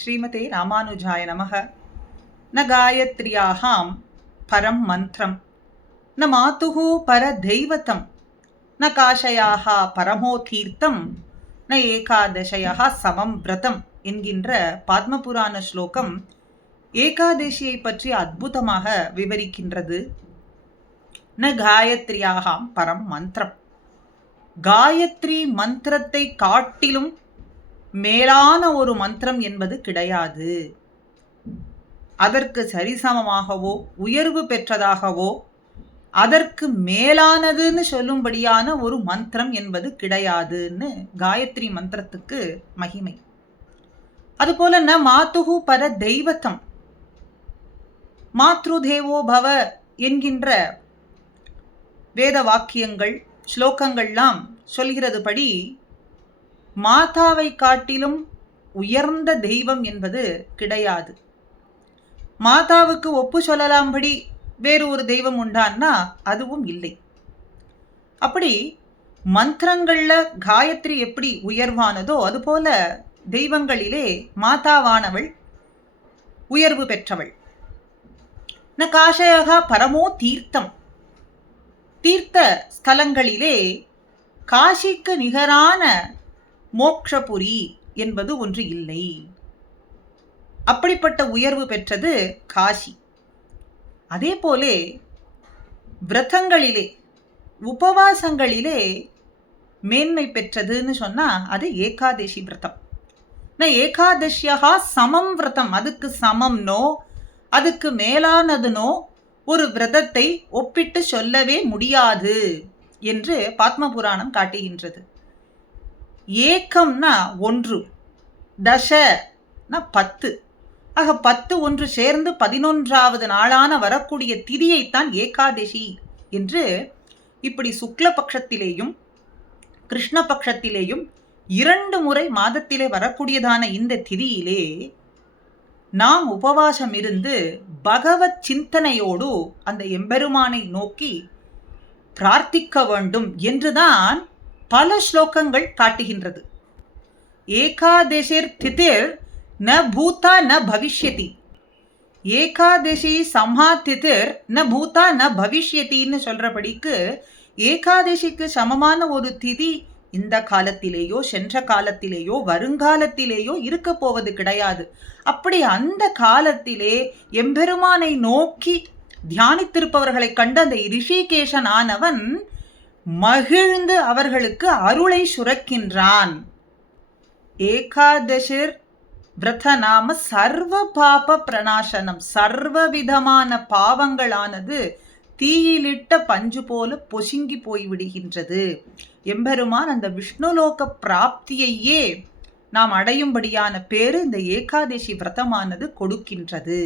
ஸ்ரீமதே ராமானுஜாய நமக. ந காயத்ரியாஹாம் பரம் மந்திரம் ந மாதுஹு பர தெய்வதம் ந காஷயாஹ பரமோ தீர்த்தம் ந ஏகாதசயஹ சமம் விரதம் என்கின்ற பத்மபுராண ஸ்லோகம் ஏகாதசியை பற்றி அற்புதமாக விவரிக்கின்றது. ந காயத்ரியாஹாம் பரம் மந்திரம், காயத்ரி மந்திரத்தை காட்டிலும் மேலான ஒரு மந்திரம் என்பது கிடையாது. அதற்கு சரிசமமாகவோ உயர்வு பெற்றதாகவோ அதற்கு மேலானதுன்னு சொல்லும்படியான ஒரு மந்திரம் என்பது கிடையாதுன்னு காயத்ரி மந்திரத்துக்கு மகிமை. அதுபோல ந மாதுஹு பர தெய்வத்தம், மாத்ரு தேவோ பவ என்கின்ற வேத வாக்கியங்கள் ஸ்லோகங்கள்லாம் சொல்கிறதுபடி மாதாவை காட்டிலும் உயர்ந்த தெய்வம் என்பது கிடையாது. மாதாவுக்கு ஒப்பு சொல்லலாம்படி வேறு ஒரு தெய்வம் உண்டான்னா அதுவும் இல்லை. அப்படி மந்திரங்கள்ல காயத்ரி எப்படி உயர்வானதோ அதுபோல தெய்வங்களிலே மாதாவானவள் உயர்வு பெற்றவள். ந காஷயகா பரமோ தீர்த்தம், தீர்த்த ஸ்தலங்களிலே காசிக்கு நிகரான மோக்ஷபுரி என்பது ஒன்று இல்லை. அப்படிப்பட்ட உயர்வு பெற்றது காசி. அதே போலே விரதங்களிலே உபவாசங்களிலே மேன்மை பெற்றதுன்னு சொன்னா அது ஏகாதசி விரதம். ஏகாதசியா சமம் விரதம், அதுக்கு சமம்னோ அதுக்கு மேலானதுனோ ஒரு விரதத்தை ஒப்பிட்டு சொல்லவே முடியாது என்று பத்மபுராணம் காட்டுகின்றது. ஏக்கம்னா ஒன்று, தசனா 10, ஆக 10 ஒன்று சேர்ந்து 11வது நாளான வரக்கூடிய திதியைத்தான் ஏகாதசி என்று இப்படி சுக்ல பட்சத்திலேயும் கிருஷ்ண பட்சத்திலேயும் 2 முறை மாதத்திலே வரக்கூடியதான இந்த திதியிலே நாம் உபவாசம் இருந்து பகவத் சிந்தனையோடு அந்த எம்பெருமானை நோக்கி பிரார்த்திக்க வேண்டும் என்றுதான் பல ஸ்லோகங்கள் காட்டுகின்றது. ஏகாதசிர் திதிர் ந பூதா ந பவிஷ்யதி, ஏகாதசி சம்ஹா திதிர் ந பூதா ந பவிஷ்யத்தின்னு சொல்றபடிக்கு ஏகாதசிக்கு சமமான ஒரு திதி இந்த காலத்திலேயோ சென்ற காலத்திலேயோ வருங்காலத்திலேயோ இருக்க போவது கிடையாது. அப்படி அந்த காலத்திலே எம்பெருமானை நோக்கி தியானித்திருப்பவர்களை கண்டு அந்த ரிஷிகேஷன் ஆனவன் மகிழ்ந்து அவர்களுக்கு அருளை சுரக்கின்றான். ஏகாதசிர் விரத நாம சர்வ பாப பிரணாசனம், சர்வ விதமான பாவங்களானது தீயிலிட்ட பஞ்சு போல பொசுங்கி போய்விடுகின்றது. எம்பெருமான் அந்த விஷ்ணுலோக பிராப்தியையே நாம் அடையும்படியான பேரு இந்த ஏகாதசி விரதமானது கொடுக்கின்றது.